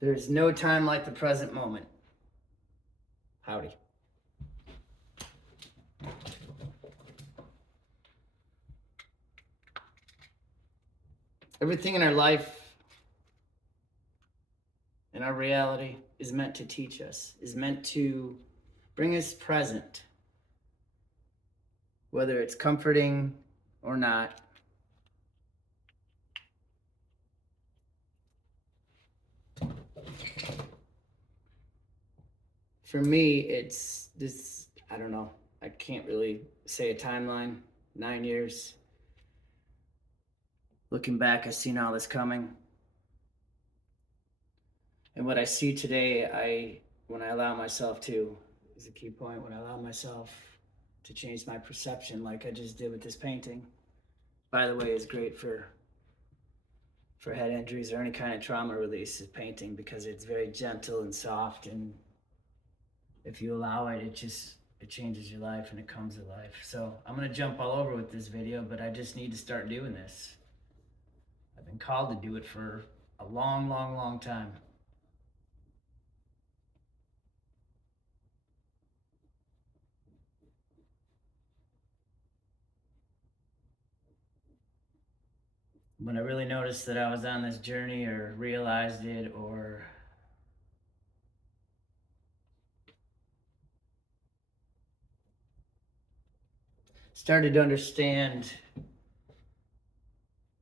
There is no time like the present moment. Howdy. Everything in our life, in our reality, is meant to teach us, is meant to bring us present. Whether it's comforting or not. For me, it's this, I don't know, I can't really say a timeline. 9 years. Looking back, I've seen all this coming. And what I see today, when I allow myself to, is a key point, when I allow myself to change my perception like I just did with this painting. By the way, is great for head injuries or any kind of trauma release is painting, because it's very gentle and soft, and if you allow it, it changes your life and it comes to life. So I'm gonna jump all over with this video, but I just need to start doing this. I've been called to do it for a long time. When I really noticed that I was on this journey, or realized it, or started to understand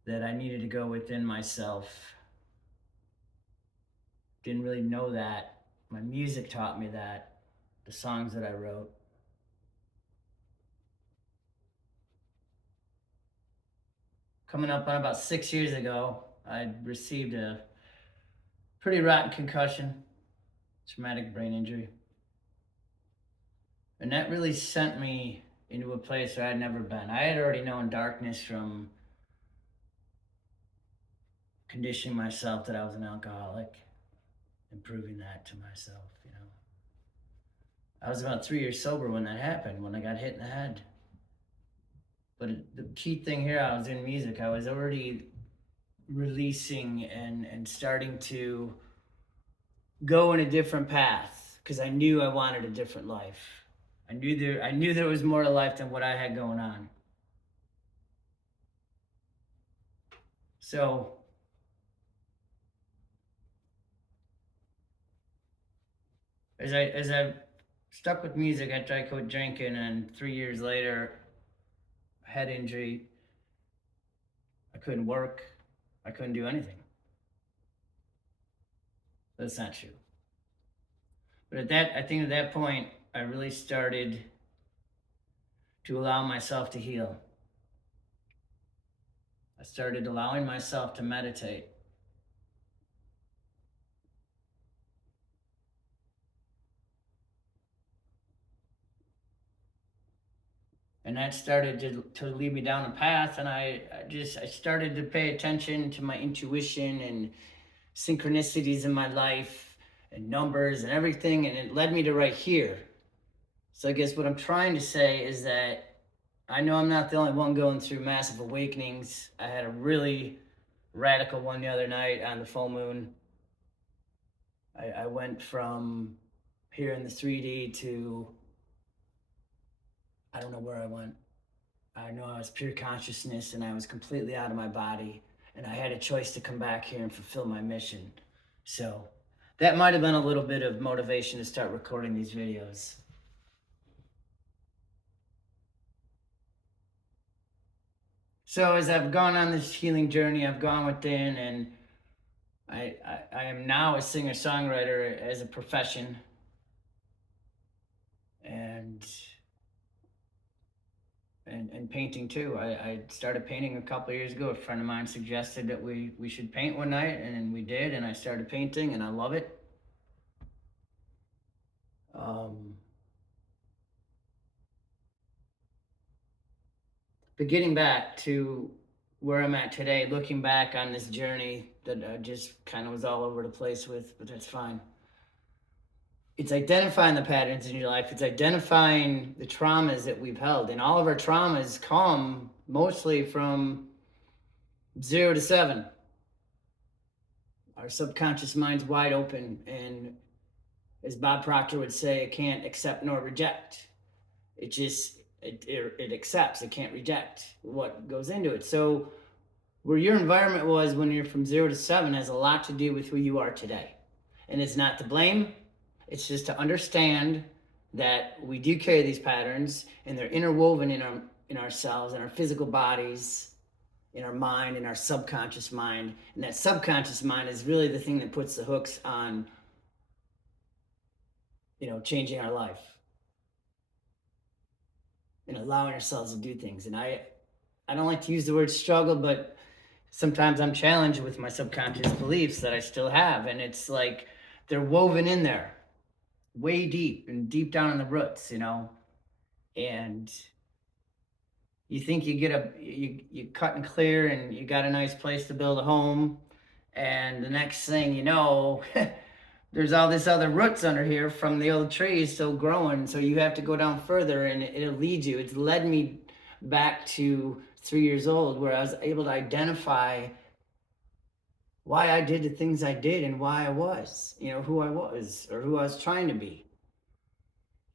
that I needed to go within myself. Didn't really know that. My music taught me that, the songs that I wrote. Coming up on about 6 years ago, I received a pretty rotten concussion, traumatic brain injury. And that really sent me into a place where I'd never been. I had already known darkness from conditioning myself that I was an alcoholic and proving that to myself, you know. I was about 3 years sober when that happened, when I got hit in the head. But the key thing here, I was in music. I was already releasing and starting to go in a different path, because I knew I wanted a different life. I knew there was more to life than what I had going on. So as I stuck with music, I tried quit drinking, and 3 years later, head injury. I couldn't work. I couldn't do anything. That's not true. But I think at that point, I really started to allow myself to heal. I started allowing myself to meditate. And that started to lead me down a path, and I started to pay attention to my intuition and synchronicities in my life and numbers and everything, and it led me to right here. So I guess what I'm trying to say is that I know I'm not the only one going through massive awakenings. I had a really radical one the other night on the full moon. I went from here in the 3D to, I don't know where I went. I know I was pure consciousness, and I was completely out of my body, and I had a choice to come back here and fulfill my mission. So that might have been a little bit of motivation to start recording these videos. So as I've gone on this healing journey, I've gone within, and I am now a singer-songwriter as a profession. And painting too. I started painting a couple of years ago. A friend of mine suggested that we should paint one night, and we did, and I started painting, and I love it. But getting back to where I'm at today, looking back on this journey that I just kind of was all over the place with, but that's fine. It's identifying the patterns in your life. It's identifying the traumas that we've held. And all of our traumas come mostly from 0 to 7. Our subconscious mind's wide open, and as Bob Proctor would say, it can't accept nor reject. It just it accepts. It can't reject what goes into it. So where your environment was when you're from 0 to 7 has a lot to do with who you are today. And it's not to blame. It's just to understand that we do carry these patterns, and they're interwoven in ourselves, in our physical bodies, in our mind, in our subconscious mind. And that subconscious mind is really the thing that puts the hooks on, changing our life and allowing ourselves to do things. And I don't like to use the word struggle, but sometimes I'm challenged with my subconscious beliefs that I still have. And it's like they're woven in there way deep and deep down in the roots, and you think you get you cut and clear and you got a nice place to build a home. And the next thing you know, there's all this other roots under here from the old trees still growing. So you have to go down further, and it'll lead you. It's led me back to 3 years old, where I was able to identify why I did the things I did and why I was, who I was or who I was trying to be.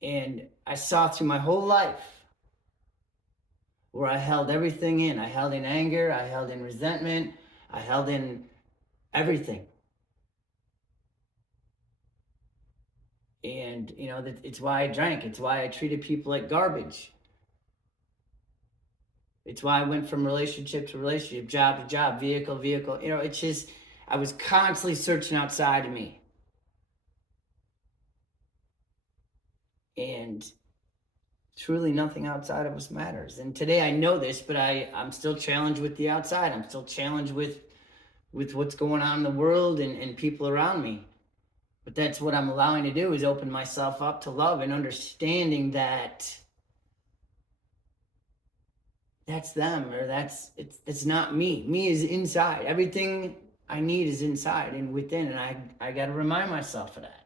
And I saw through my whole life where I held everything in. I held in anger, I held in resentment, I held in everything. And, it's why I drank. It's why I treated people like garbage. It's why I went from relationship to relationship, job to job, vehicle. It's just, I was constantly searching outside of me. And truly nothing outside of us matters. And today I know this, but I'm still challenged with the outside. I'm still challenged with what's going on in the world and people around me. But that's what I'm allowing to do, is open myself up to love and understanding that that's them, or it's not me. Me is inside. Everything I need is inside and within, and I got to remind myself of that.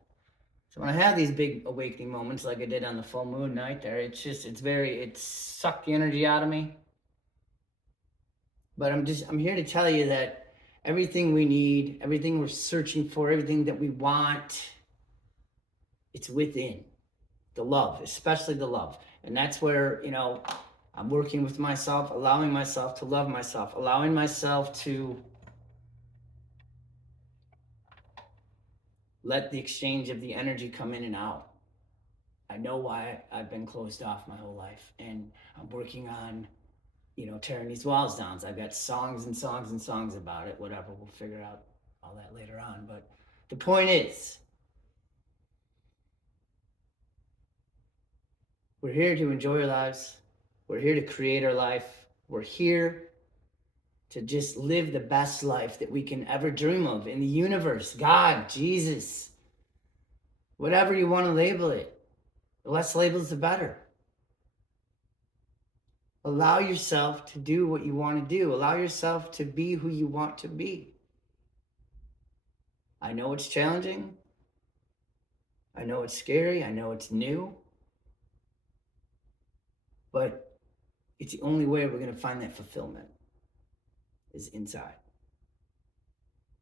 So when I have these big awakening moments like I did on the full moon night there, it sucked the energy out of me. But I'm here to tell you that everything we need, everything we're searching for, everything that we want, it's within. The love, especially the love. And that's where, I'm working with myself, allowing myself to love myself, allowing myself to let the exchange of the energy come in and out. I know why I've been closed off my whole life, and I'm working on, tearing these walls down. So I've got songs and songs and songs about it, whatever. We'll figure out all that later on. But the point is, we're here to enjoy our lives. We're here to create our life. We're here to just live the best life that we can ever dream of in the universe. God, Jesus, whatever you want to label it. The less labels, the better. Allow yourself to do what you want to do. Allow yourself to be who you want to be. I know it's challenging. I know it's scary. I know it's new. But it's the only way we're going to find that fulfillment is inside.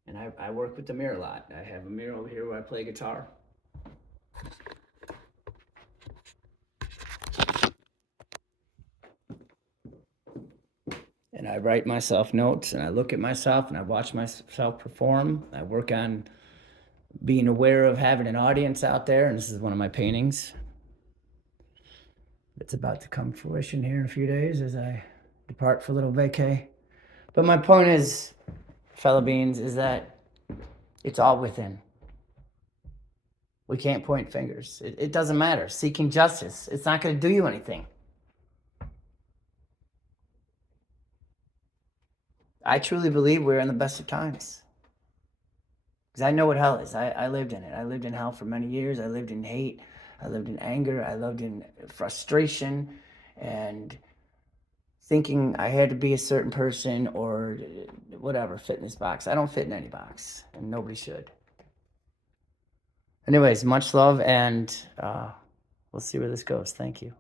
And I work with the mirror a lot. I have a mirror over here where I play guitar. And I write myself notes, and I look at myself, and I watch myself perform. I work on being aware of having an audience out there, and this is one of my paintings. It's about to come to fruition here in a few days as I depart for a little vacay. But my point is, fellow beings, is that it's all within. We can't point fingers. It doesn't matter. Seeking justice, it's not going to do you anything. I truly believe we're in the best of times. Because I know what hell is. I lived in it. I lived in hell for many years. I lived in hate. I lived in anger. I lived in frustration and thinking I had to be a certain person or whatever, fitness box. I don't fit in any box, and nobody should. Anyways, much love, and we'll see where this goes. Thank you.